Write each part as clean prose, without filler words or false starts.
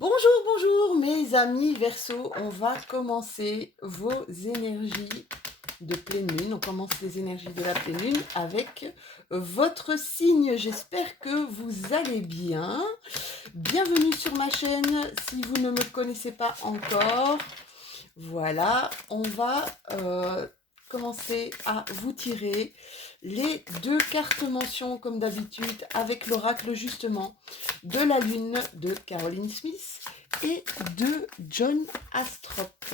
Bonjour, bonjour mes amis Verseau, on va commencer vos énergies de pleine lune. On commence les énergies de la pleine lune avec votre signe. J'espère que vous allez bien. Bienvenue sur ma chaîne si vous ne me connaissez pas encore. Voilà, on va commencer à vous tirer les deux cartes mentions comme d'habitude avec l'oracle justement de la lune de Caroline Smith et de John Astrop.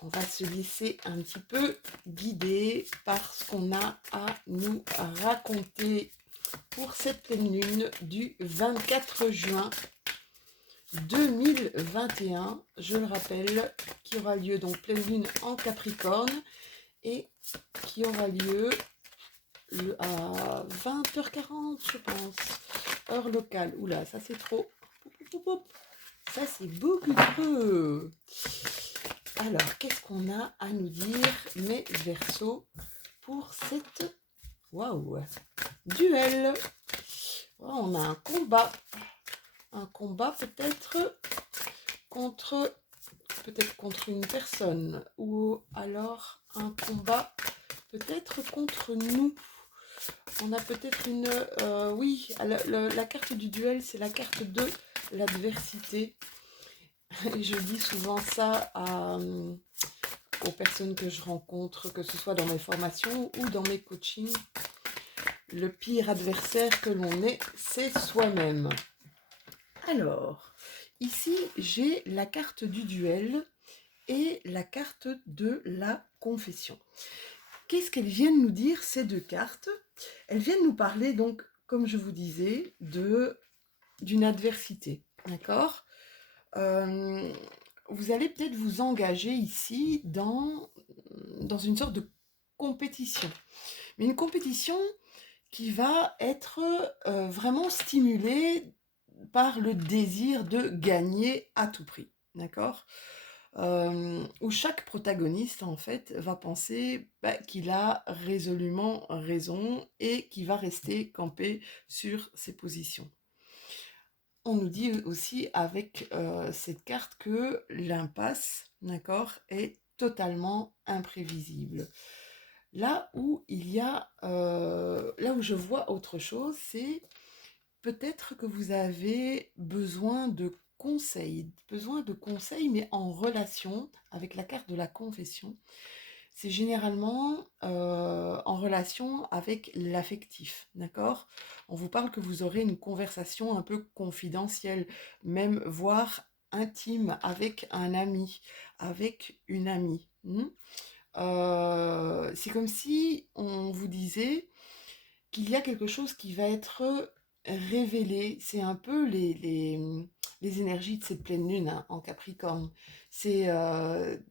On va se laisser un petit peu guider par ce qu'on a à nous raconter pour cette pleine lune du 24 juin 2021, je le rappelle, qui aura lieu donc pleine lune en Capricorne et qui aura lieu à 20h40, je pense, heure locale. Oula, ça c'est trop. Ça c'est beaucoup trop. Alors, qu'est-ce qu'on a à nous dire, mes Verseaux, pour cette duel? On a un combat. Un combat peut-être contre une personne, ou alors un combat peut-être contre nous. On a peut-être une... oui, la carte du duel, c'est la carte de l'adversité. Et je dis souvent ça aux personnes que je rencontre, que ce soit dans mes formations ou dans mes coachings. Le pire adversaire que l'on ait, c'est soi-même. Alors, ici, j'ai la carte du duel et la carte de la confession. Qu'est-ce qu'elles viennent nous dire, ces deux cartes? Elles viennent nous parler, donc, comme je vous disais, d'une adversité, d'accord? Vous allez peut-être vous engager ici dans une sorte de compétition. Mais une compétition qui va être vraiment stimulée par le désir de gagner à tout prix, d'accord? Où chaque protagoniste, en fait, va penser qu'il a résolument raison et qu'il va rester campé sur ses positions. On nous dit aussi avec cette carte que l'impasse, d'accord, est totalement imprévisible. Là où là où je vois autre chose, c'est peut-être que vous avez besoin de conseils, mais en relation avec la carte de la confession. C'est généralement en relation avec l'affectif, d'accord? On vous parle que vous aurez une conversation un peu confidentielle, même voire intime, avec un ami, avec une amie. C'est comme si on vous disait qu'il y a quelque chose qui va être révélé. C'est un peu les énergies de cette pleine lune hein, en Capricorne. C'est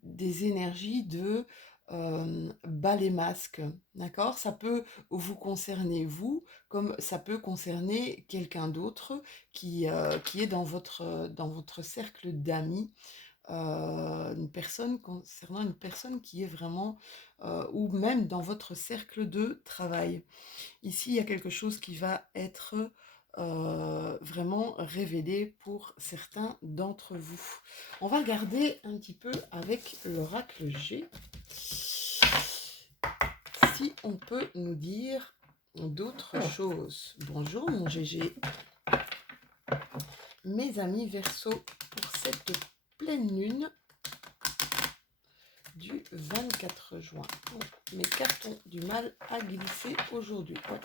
des énergies de bas les masques, d'accord? Ça peut vous concerner vous, comme ça peut concerner quelqu'un d'autre qui est dans votre cercle d'amis. Concernant une personne qui est vraiment, ou même dans votre cercle de travail. Ici, il y a quelque chose qui va être vraiment révélé pour certains d'entre vous. On va regarder un petit peu avec l'oracle G si on peut nous dire d'autres choses. Bonjour mon GG. Mes amis Verseau, pour cette pleine lune du 24 juin. Oh, mes cartes ont du mal à glisser aujourd'hui. Ouais.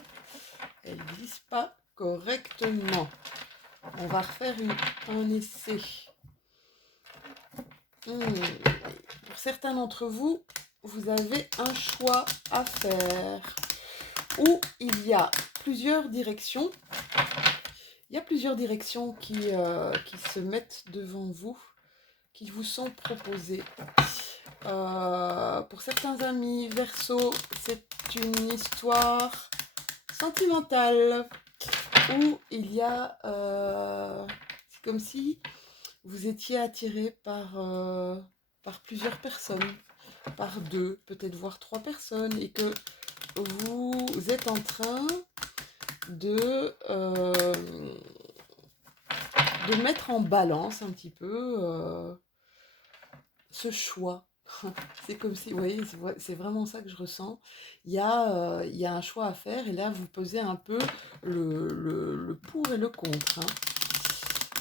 Elles ne glissent pas correctement. On va refaire un essai. Pour certains d'entre vous, vous avez un choix à faire où il y a plusieurs directions. Il y a plusieurs directions qui se mettent devant vous, qui vous sont proposées. Pour certains amis Verseau, c'est une histoire sentimentale où il y a... c'est comme si vous étiez attiré par plusieurs personnes, par deux, peut-être voire trois personnes, et que vous êtes en train de de mettre en balance un petit peu ce choix. C'est comme si, vous voyez, c'est vraiment ça que je ressens. Il y a un choix à faire et là, vous posez un peu le pour et le contre, hein.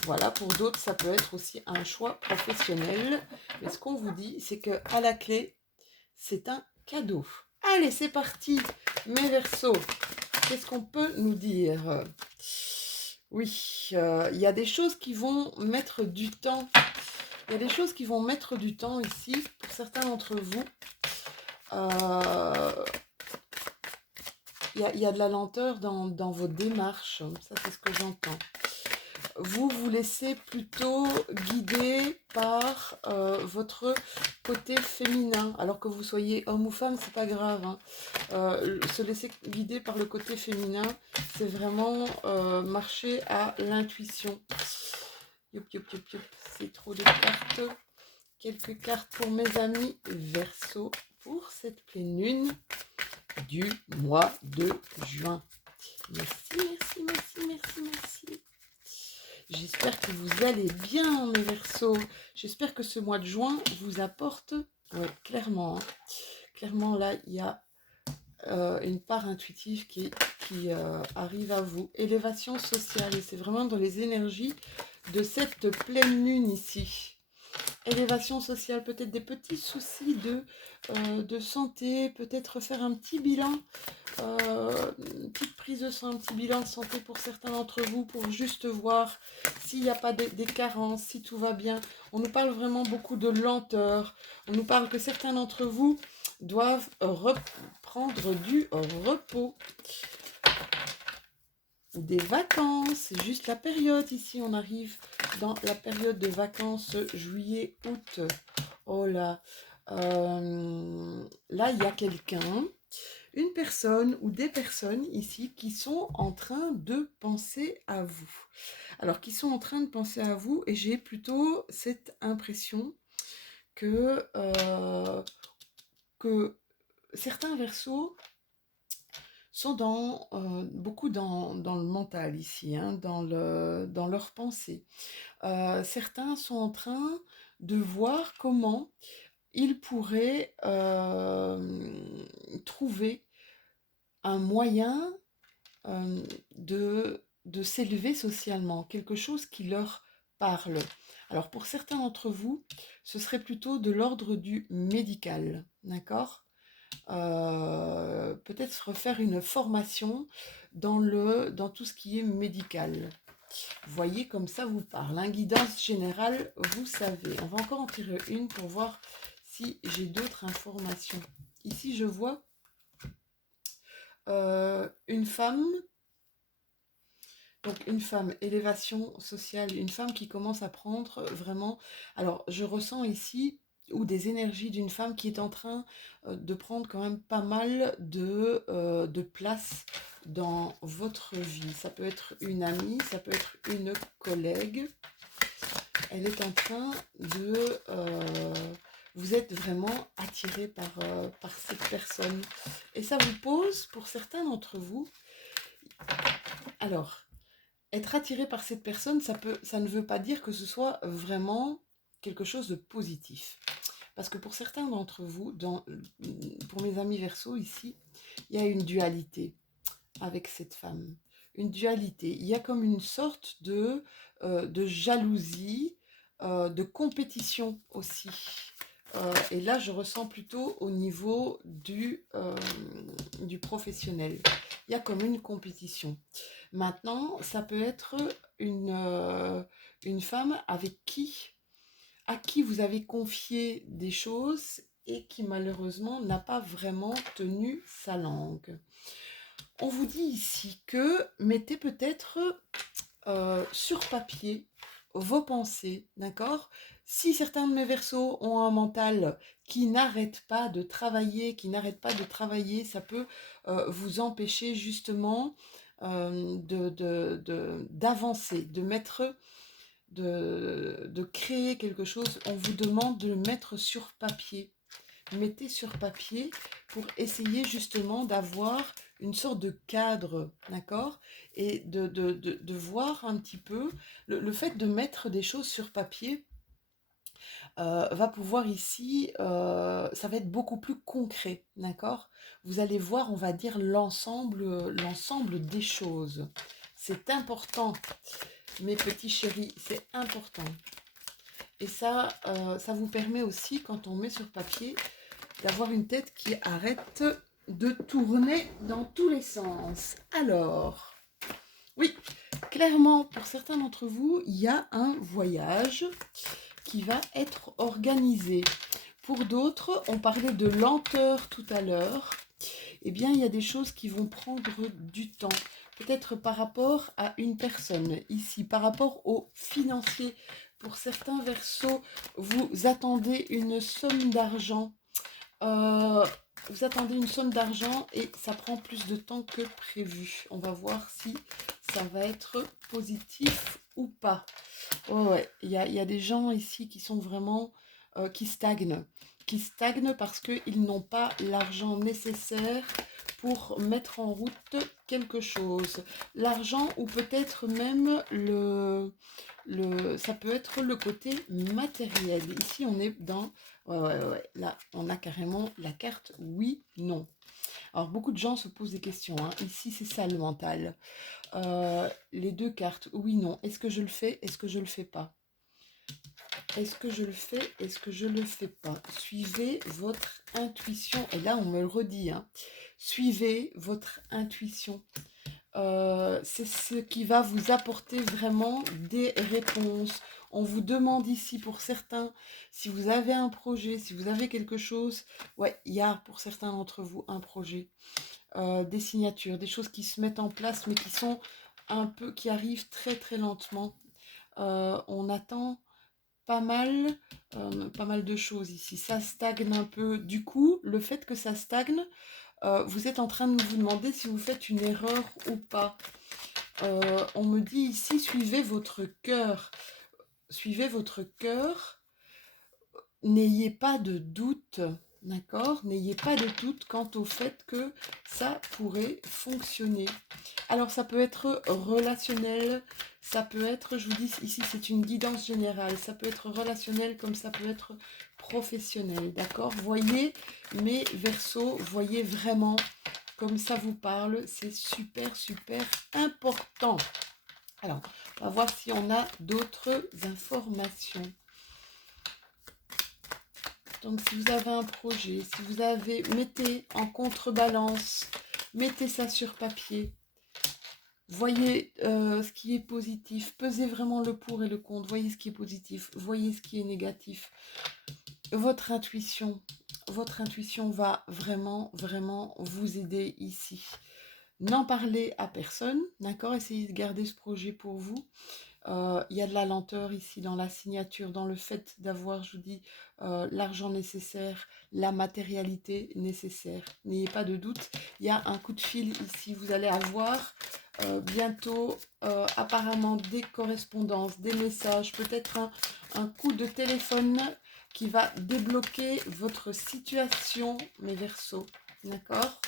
Voilà, pour d'autres, ça peut être aussi un choix professionnel. Mais ce qu'on vous dit, c'est que à la clé, c'est un cadeau. Allez, c'est parti, mes Verseaux. Qu'est-ce qu'on peut nous dire? Oui, il y a des choses qui vont mettre du temps. Il y a des choses qui vont mettre du temps ici, pour certains d'entre vous. Euh, il y a de la lenteur dans vos démarches. Ça, c'est ce que j'entends. Vous vous laissez plutôt guider par votre côté féminin. Alors que vous soyez homme ou femme, c'est pas grave, hein. Se laisser guider par le côté féminin, c'est vraiment marcher à l'intuition. Youp, youp, youp, youp. C'est trop de cartes. Quelques cartes pour mes amis Verseau pour cette pleine lune du mois de juin. Merci, merci, merci, merci, merci. J'espère que vous allez bien, mes Verseaux. J'espère que ce mois de juin vous apporte, ouais, clairement, hein. Clairement, là, il y a une part intuitive qui arrive à vous. Élévation sociale, et c'est vraiment dans les énergies de cette pleine lune ici. Élévation sociale, peut-être des petits soucis de santé, peut-être faire un petit bilan, une petite prise de sang, un petit bilan de santé pour certains d'entre vous, pour juste voir s'il n'y a pas des carences, si tout va bien. On nous parle vraiment beaucoup de lenteur, on nous parle que certains d'entre vous doivent reprendre du repos. Des vacances, c'est juste la période ici, on arrive dans la période de vacances juillet, août. Oh là, là il y a quelqu'un, une personne ou des personnes ici qui sont en train de penser à vous. Alors, qui sont en train de penser à vous et j'ai plutôt cette impression que certains Verseaux sont beaucoup dans le mental ici, hein, dans leur pensée. Certains sont en train de voir comment ils pourraient trouver un moyen de s'élever socialement, quelque chose qui leur parle. Alors pour certains d'entre vous, ce serait plutôt de l'ordre du médical, d'accord ? Peut-être refaire une formation dans tout ce qui est médical. Vous voyez, comme ça vous parle. Hein. Guidance générale, vous savez. On va encore en tirer une pour voir si j'ai d'autres informations. Ici, je vois une femme, donc une femme, élévation sociale, une femme qui commence à prendre vraiment... Alors, je ressens ici, ou des énergies d'une femme qui est en train de prendre quand même pas mal de place dans votre vie. Ça peut être une amie, ça peut être une collègue. Elle est en train de... vous êtes vraiment attiré par cette personne. Et ça vous pose, pour certains d'entre vous... Alors, être attiré par cette personne, ça ne veut pas dire que ce soit vraiment quelque chose de positif. Parce que pour certains d'entre vous, pour mes amis Verseaux ici, il y a une dualité avec cette femme. Une dualité. Il y a comme une sorte de jalousie, de compétition aussi. Et là, je ressens plutôt au niveau du professionnel. Il y a comme une compétition. Maintenant, ça peut être une femme à qui vous avez confié des choses et qui malheureusement n'a pas vraiment tenu sa langue. On vous dit ici que mettez peut-être sur papier vos pensées, d'accord ? Si certains de mes Verseaux ont un mental qui n'arrête pas de travailler, ça peut vous empêcher justement d'avancer, de créer quelque chose. On vous demande de le mettre sur papier. mettez sur papier pour essayer justement d'avoir une sorte de cadre, d'accord? Et de voir un petit peu, le fait de mettre des choses sur papier va pouvoir ici, ça va être beaucoup plus concret, d'accord? Vous allez voir, on va dire, l'ensemble des choses. C'est important, mes petits chéris, c'est important. Et ça vous permet aussi, quand on met sur papier, d'avoir une tête qui arrête de tourner dans tous les sens. Alors, oui, clairement, pour certains d'entre vous, il y a un voyage qui va être organisé. Pour d'autres, on parlait de lenteur tout à l'heure. Eh bien, il y a des choses qui vont prendre du temps. Peut-être par rapport à une personne. Ici, par rapport au financier. Pour certains verseaux, vous attendez une somme d'argent. Vous attendez une somme d'argent et ça prend plus de temps que prévu. On va voir si ça va être positif ou pas. Oh ouais, il y a des gens ici qui sont vraiment, qui stagnent. Qui stagnent parce qu'ils n'ont pas l'argent nécessaire pour mettre en route quelque chose. L'argent ou peut-être même ça peut être le côté matériel. Ici, on est dans... Ouais. Là, on a carrément la carte oui, non. Alors, beaucoup de gens se posent des questions, hein. Ici, c'est ça le mental. Les deux cartes, oui, non. Est-ce que je le fais? Est-ce que je le fais pas? Est-ce que je le fais? Est-ce que je le fais pas? Suivez votre intuition. Et là, on me le redit, hein. Suivez votre intuition. C'est ce qui va vous apporter vraiment des réponses. On vous demande ici pour certains, si vous avez un projet, si vous avez quelque chose, ouais, il y a pour certains d'entre vous un projet, des signatures, des choses qui se mettent en place, mais qui sont un peu, qui arrivent très très lentement. On attend pas mal, pas mal de choses ici. Ça stagne un peu. Du coup, le fait que ça stagne, vous êtes en train de vous demander si vous faites une erreur ou pas. On me dit ici, suivez votre cœur. Suivez votre cœur. N'ayez pas de doute, d'accord? N'ayez pas de doute quant au fait que ça pourrait fonctionner. Alors, ça peut être relationnel, ça peut être, je vous dis ici, c'est une guidance générale, ça peut être relationnel comme ça peut être professionnel, d'accord? Voyez mes versos, voyez vraiment comme ça vous parle, c'est super, super important. Alors, on va voir si on a d'autres informations. Donc, si vous avez un projet, si vous avez, mettez en contrebalance, mettez ça sur papier. Voyez ce qui est positif, pesez vraiment le pour et le contre, voyez ce qui est positif, voyez ce qui est négatif. Votre intuition va vraiment, vraiment vous aider ici. N'en parlez à personne, d'accord? Essayez de garder ce projet pour vous. Il y a de la lenteur ici dans la signature, dans le fait d'avoir, je vous dis, l'argent nécessaire, la matérialité nécessaire. N'ayez pas de doute, il y a un coup de fil ici. Vous allez avoir bientôt apparemment des correspondances, des messages, peut-être un coup de téléphone qui va débloquer votre situation, mes Verseaux. D'accord?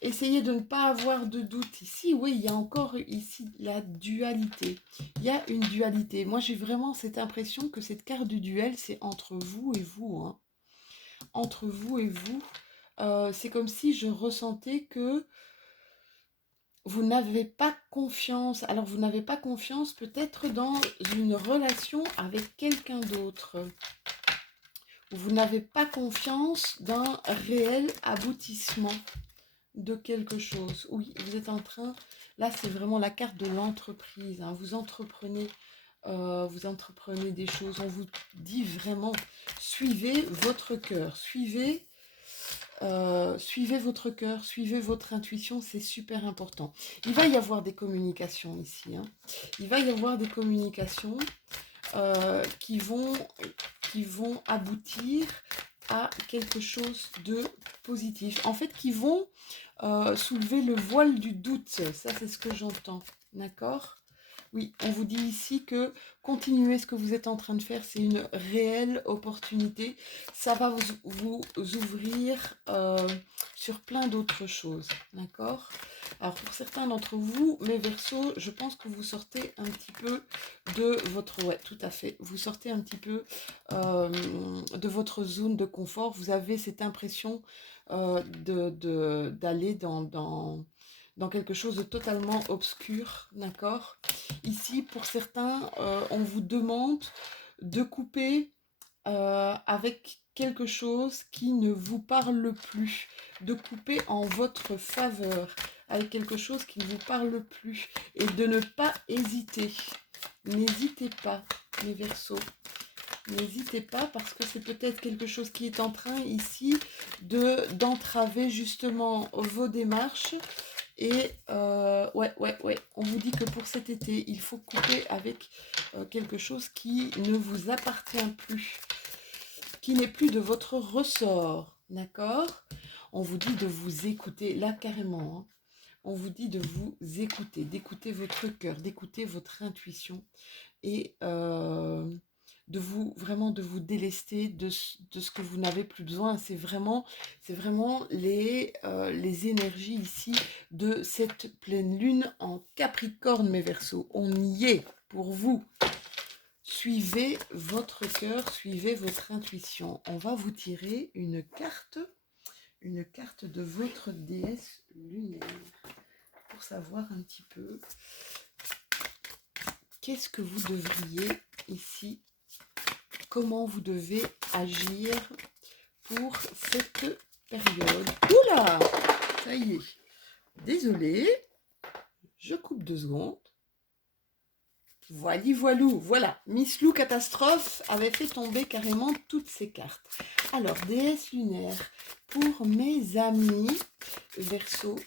Essayez de ne pas avoir de doute ici. Oui, il y a encore ici la dualité. Il y a une dualité. Moi, j'ai vraiment cette impression que cette carte du duel, c'est entre vous et vous, hein. Entre vous et vous. C'est comme si je ressentais que vous n'avez pas confiance. Alors, vous n'avez pas confiance peut-être dans une relation avec quelqu'un d'autre. Vous n'avez pas confiance d'un réel aboutissement de quelque chose. Oui, vous êtes en train, là c'est vraiment la carte de l'entreprise, hein. Vous entreprenez des choses. On vous dit vraiment, suivez votre cœur, suivez votre cœur, suivez votre intuition, c'est super important. Il va y avoir des communications ici, hein. Il va y avoir des communications qui vont aboutir à quelque chose de positif. En fait, qui vont soulever le voile du doute. Ça, c'est ce que j'entends. D'accord? Oui, on vous dit ici que continuez ce que vous êtes en train de faire, c'est une réelle opportunité. Ça va vous ouvrir sur plein d'autres choses, d'accord? Alors pour certains d'entre vous, mes Verseaux, je pense que vous sortez un petit peu de votre... Ouais, tout à fait. Vous sortez un petit peu de votre zone de confort. Vous avez cette impression d'aller dans quelque chose de totalement obscur, d'accord? Ici, pour certains, on vous demande de couper avec quelque chose qui ne vous parle plus, de couper en votre faveur avec quelque chose qui ne vous parle plus et de ne pas hésiter. N'hésitez pas, mes Verseaux. N'hésitez pas parce que c'est peut-être quelque chose qui est en train ici d'entraver justement vos démarches. Et ouais, on vous dit que pour cet été, il faut couper avec quelque chose qui ne vous appartient plus, qui n'est plus de votre ressort, d'accord? On vous dit de vous écouter, là carrément, hein. On vous dit de vous écouter, d'écouter votre cœur, d'écouter votre intuition et de vous vraiment de vous délester de ce que vous n'avez plus besoin. C'est vraiment les énergies ici de cette pleine lune en Capricorne, mes Verseaux. On y est pour vous. Suivez votre cœur, suivez votre intuition. On va vous tirer une carte de votre déesse lunaire pour savoir un petit peu qu'est-ce que vous devriez ici, comment vous devez agir pour cette période. Oula, ça y est, désolée, je coupe 2 secondes. Voilou, voilà, Miss Lou Catastrophe avait fait tomber carrément toutes ces cartes. Alors, déesse lunaire, pour mes amis Verseau,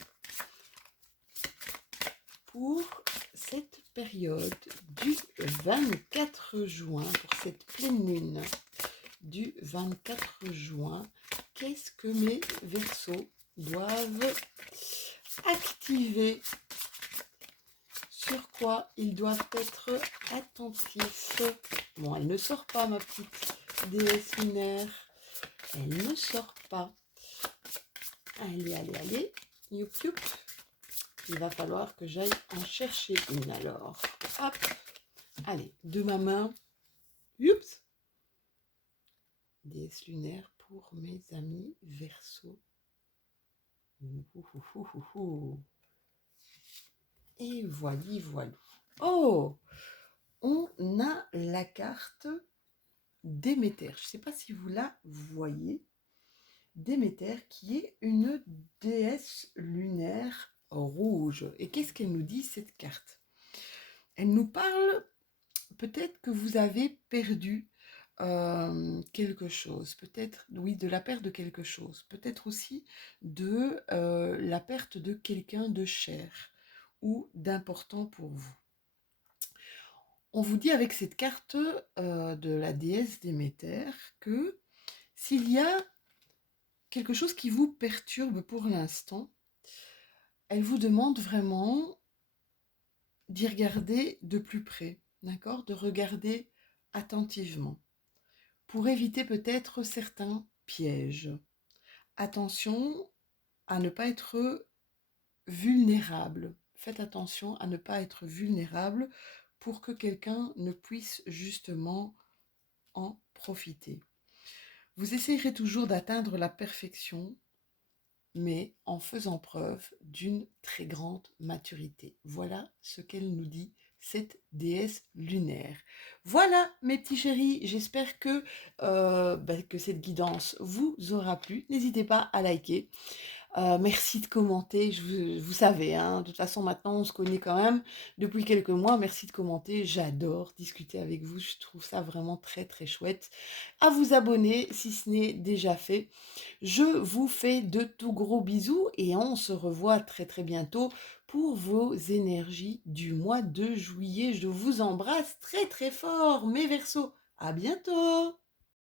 pour cette période du 24 juin, pour cette pleine lune du 24 juin, qu'est-ce que mes Verseaux doivent activer? Sur quoi ils doivent être attentifs? Bon, elle ne sort pas, ma petite déesse lunaire. Elle ne sort pas. Allez. Youp. Il va falloir que j'aille en chercher une alors. Hop. Allez, de ma main. Oups. Déesse lunaire pour mes amis Verseau. Et voilà. Oh, on a la carte Déméter. Je ne sais pas si vous la voyez. Déméter qui est une déesse lunaire rouge. Et qu'est-ce qu'elle nous dit, cette carte? Elle nous parle peut-être que vous avez perdu quelque chose, peut-être, oui, de la perte de quelque chose, peut-être aussi de la perte de quelqu'un de cher ou d'important pour vous. On vous dit avec cette carte de la déesse Déméter que s'il y a quelque chose qui vous perturbe pour l'instant, elle vous demande vraiment d'y regarder de plus près, d'accord? De regarder attentivement pour éviter peut-être certains pièges. Attention à ne pas être vulnérable. Faites attention à ne pas être vulnérable pour que quelqu'un ne puisse justement en profiter. Vous essayerez toujours d'atteindre la perfection, mais en faisant preuve d'une très grande maturité. Voilà ce qu'elle nous dit, cette déesse lunaire. Voilà, mes petits chéris, j'espère que cette guidance vous aura plu. N'hésitez pas à liker. Merci de commenter, vous savez, hein, de toute façon maintenant on se connaît quand même depuis quelques mois, merci de commenter, j'adore discuter avec vous, je trouve ça vraiment très très chouette. À vous abonner si ce n'est déjà fait. Je vous fais de tout gros bisous et on se revoit très très bientôt pour vos énergies du mois de juillet. Je vous embrasse très très fort mes Verseaux, à bientôt.